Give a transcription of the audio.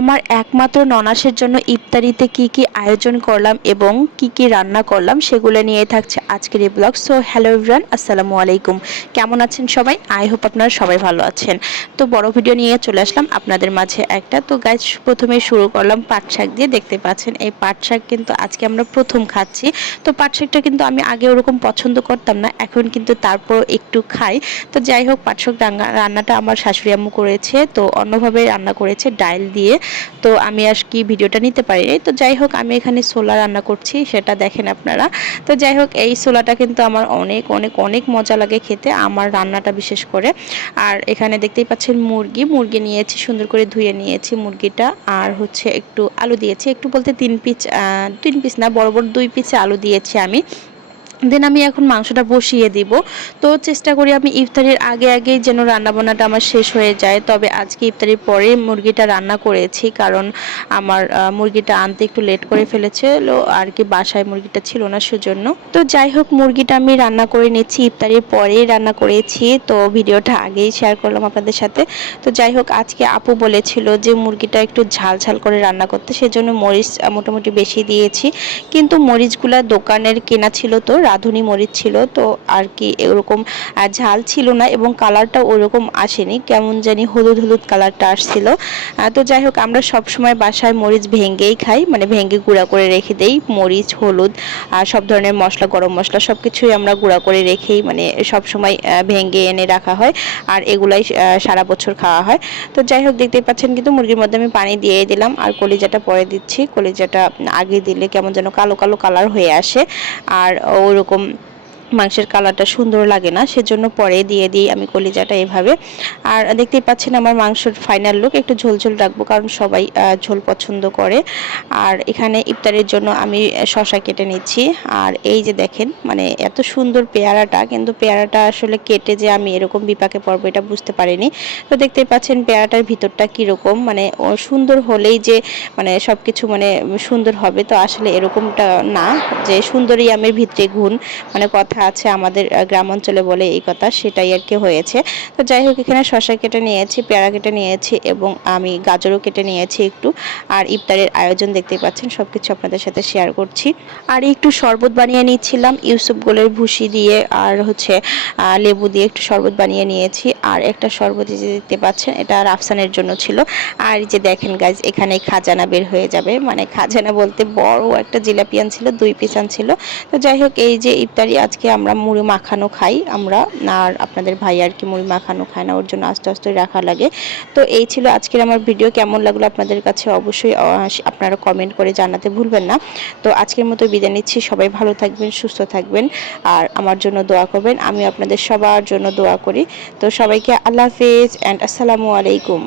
আমার একমাত্র ননাসের জন্য ইফতারিতে কি কি আয়োজন করলাম এবং কি কি রান্না করলাম সেগুলো নিয়ে থাকছে আজকের এই ব্লগ। সো হ্যালো এভরিওয়ান, আসসালামু আলাইকুম। কেমন আছেন সবাই? আই হোপ আপনারা সবাই ভালো আছেন। তো বড় ভিডিও নিয়ে চলে আসলাম আপনাদের মাঝে একটা। তো গাইজ প্রথমে শুরু করলাম পাট শাক দিয়ে। দেখতে পাচ্ছেন এই পাট শাক কিন্তু আজকে আমরা প্রথম খাচ্ছি। তো পাট শাকটা কিন্তু আমি আগে ওরকম পছন্দ করতাম না, এখন কিন্তু তারপর একটু খাই। তো যাই হোক, পাট শাক রান্নাটা আমার শাশুড়ি আম্মু করেছে, তো অন্যভাবে রান্না করেছে ডাল দিয়ে। তো আমি আর কি ভিডিওটা নিতে পারিনি। তো যাই হোক, আমি এখানে ছোলা রান্না করছি, সেটা দেখেন আপনারা। তো যাই হোক, এই ছোলাটা কিন্তু আমার অনেক অনেক অনেক মজা লাগে খেতে, আমার রান্নাটা বিশেষ করে। আর এখানে দেখতেই পাচ্ছেন মুরগি নিয়েছি, সুন্দর করে ধুয়ে নিয়েছি মুরগিটা। আর হচ্ছে একটু আলু দিয়েছি, একটু বলতে 3 পিস না, বড় বড় 2 পিস আলু দিয়েছি আমি। দেন আমি এখন মাংসটা বসিয়ে দিব। তো চেষ্টা করি আমি ইফতারির আগেই যেন রান্নাবান্নাটা আমার শেষ হয়ে যায়। তবে আজকে ইফতারির পরে মুরগিটা রান্না করেছি, কারণ আমার মুরগিটা আনতে একটু লেট করে ফেলেছিল আর কি, বাসায় মুরগিটা ছিল না সেজন্য। তো যাই হোক, মুরগিটা আমি রান্না করে নিচ্ছি, ইফতারির পরেই রান্না করেছি। তো ভিডিওটা আগেই শেয়ার করলাম আপনাদের সাথে। তো যাই হোক, আজকে আপু বলেছিল যে মুরগিটা একটু ঝাল ঝাল করে রান্না করতে, সেজন্য মরিচ মোটামুটি বেশি দিয়েছি। কিন্তু মরিচগুলা দোকানের কেনা ছিল, তো রাঁধুনি মরিচ ছিল, তো আর কি এরকম ঝাল ছিল না এবং কালারটা ওরকম আসেনি, কেমন জানি হলুদ হলুদ কালারটা আসছিল। তো যাই হোক, আমরা সব সময় বাসায় মরিচ ভেঙেই খাই, মানে ভেঙে গুঁড়া করে রেখে দেই। মরিচ, হলুদ আর সব ধরনের মশলা, গরম মশলা সব কিছুই আমরা গুঁড়া করে রেখেই, মানে সব সময় ভেঙে এনে রাখা হয়। আর এগুলাই সারা বছর খাওয়া হয়। তো যাই হোক, দেখতেই পাচ্ছেন কিন্তু মুরগির মধ্যে আমি পানি দিয়ে দিলাম, আর কলিজাটা পরে দিচ্ছি। কলিজাটা আগে দিলে কেমন যেন কালো কালো কালার হয়ে আসে, আর ওরকম মাংসের কালারটা সুন্দর লাগে না, সেজন্য পরে দিয়ে দিই আমি কলিজাটা এভাবে। আর দেখতেই পাচ্ছেন আমার মাংসের ফাইনাল লুক। একটু ঝোল ঝোল রাখবো, কারণ সবাই ঝোল পছন্দ করে। আর এখানে ইফতারের জন্য আমি শসা কেটে নিচ্ছি। আর এই যে দেখেন, মানে এত সুন্দর পেয়ারাটা, কিন্তু পেয়ারাটা আসলে কেটে যে আমি এরকম বিপাকে পড়বো এটা বুঝতে পারিনি। তো দেখতেই পাচ্ছেন পেয়ারাটার ভিতরটা কীরকম, মানে সুন্দর হলেই যে মানে সব কিছু মানে সুন্দর হবে, তো আসলে এরকমটা না যে সুন্দরী আমের ভিতরে ঘুণ, মানে কথা আছে আমাদের গ্রাম অঞ্চলে বলে এই কথা, সেটাই আর কি হয়েছে। তো যাই হোক, এখানে শসা কেটে নিয়েছি, পেয়ারা কেটে নিয়েছি এবং আমি গাজরও কেটে নিয়েছি একটু। আর ইফতারের আয়োজন দেখতেই পাচ্ছেন, সব কিছু আপনাদের সাথে শেয়ার করছি। আর একটু শরবত বানিয়ে নিচ্ছিলাম ইউসুফ গোলের ভুসি দিয়ে, আর হচ্ছে লেবু দিয়ে একটু শরবত বানিয়ে নিয়েছি। আর একটা শরবত যে দেখতে পাচ্ছেন, এটা রাফসানের জন্য ছিল। আর যে দেখেন গাইজ, এখানে খাজানা বের হয়ে যাবে, মানে খাজানা বলতে বড় একটা জিলাপি আনছিল, 2 পিস আনছিল। তো যাই হোক, এই যে ইফতারি আজকে আমরা মুড়ি মাখানো খাই আমরা, আর আপনাদের ভাই আর কি মুড়ি মাখানো খায় না, ওর জন্য আস্তে আস্তে রাখা লাগে। তো এই ছিল আজকের আমার ভিডিও। কেমন লাগলো আপনাদের কাছে অবশ্যই আপনারা কমেন্ট করে জানাতে ভুলবেন না। তো আজকের মতো বিদায় নিচ্ছি, সবাই ভালো থাকবেন, সুস্থ থাকবেন, আর আমার জন্য দোয়া করবেন। আমি আপনাদের সবার জন্য দোয়া করি। তো সবাইকে আল্লাহ হাফেজ অ্যান্ড আসসালামু আলাইকুম।